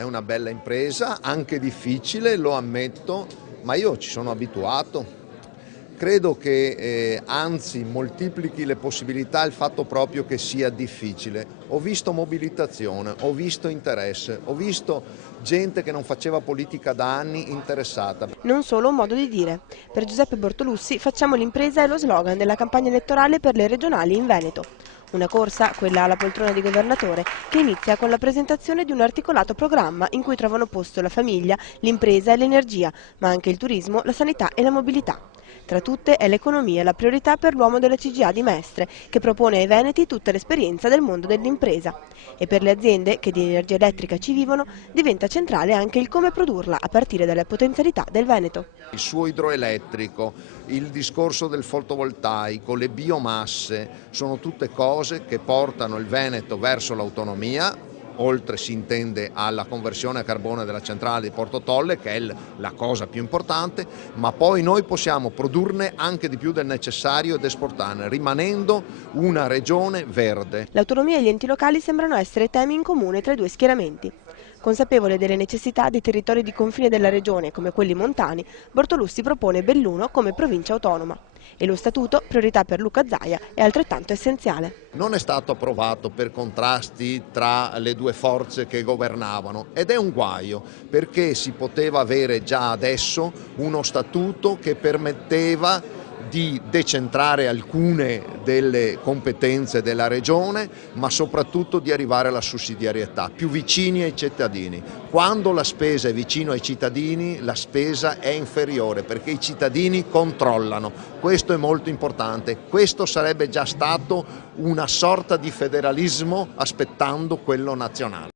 È una bella impresa, anche difficile, lo ammetto, ma io ci sono abituato. Credo che anzi moltiplichi le possibilità il fatto proprio che sia difficile. Ho visto mobilitazione, ho visto interesse, ho visto gente che non faceva politica da anni interessata. Non solo un modo di dire. Per Giuseppe Bortolussi facciamo l'impresa è lo slogan della campagna elettorale per le regionali in Veneto. Una corsa, quella alla poltrona di governatore, che inizia con la presentazione di un articolato programma in cui trovano posto la famiglia, l'impresa e l'energia, ma anche il turismo, la sanità e la mobilità. Tra tutte è l'economia la priorità per l'uomo della CGA di Mestre, che propone ai veneti tutta l'esperienza del mondo dell'impresa. E per le aziende che di energia elettrica ci vivono, diventa centrale anche il come produrla, a partire dalle potenzialità del Veneto. Il suo idroelettrico, il discorso del fotovoltaico, le biomasse, sono tutte cose che portano il Veneto verso l'autonomia. Oltre si intende alla conversione a carbone della centrale di Porto Tolle, che è la cosa più importante, ma poi noi possiamo produrne anche di più del necessario ed esportarne, rimanendo una regione verde. L'autonomia e gli enti locali sembrano essere temi in comune tra i due schieramenti. Consapevole delle necessità dei territori di confine della regione, come quelli montani, Bortolussi propone Belluno come provincia autonoma. E lo statuto, priorità per Luca Zaia, è altrettanto essenziale. Non è stato approvato per contrasti tra le due forze che governavano ed è un guaio, perché si poteva avere già adesso uno statuto che permetteva di decentrare alcune delle competenze della regione, ma soprattutto di arrivare alla sussidiarietà, più vicini ai cittadini. Quando la spesa è vicino ai cittadini, la spesa è inferiore, perché i cittadini controllano. Questo è molto importante. Questo sarebbe già stato una sorta di federalismo aspettando quello nazionale.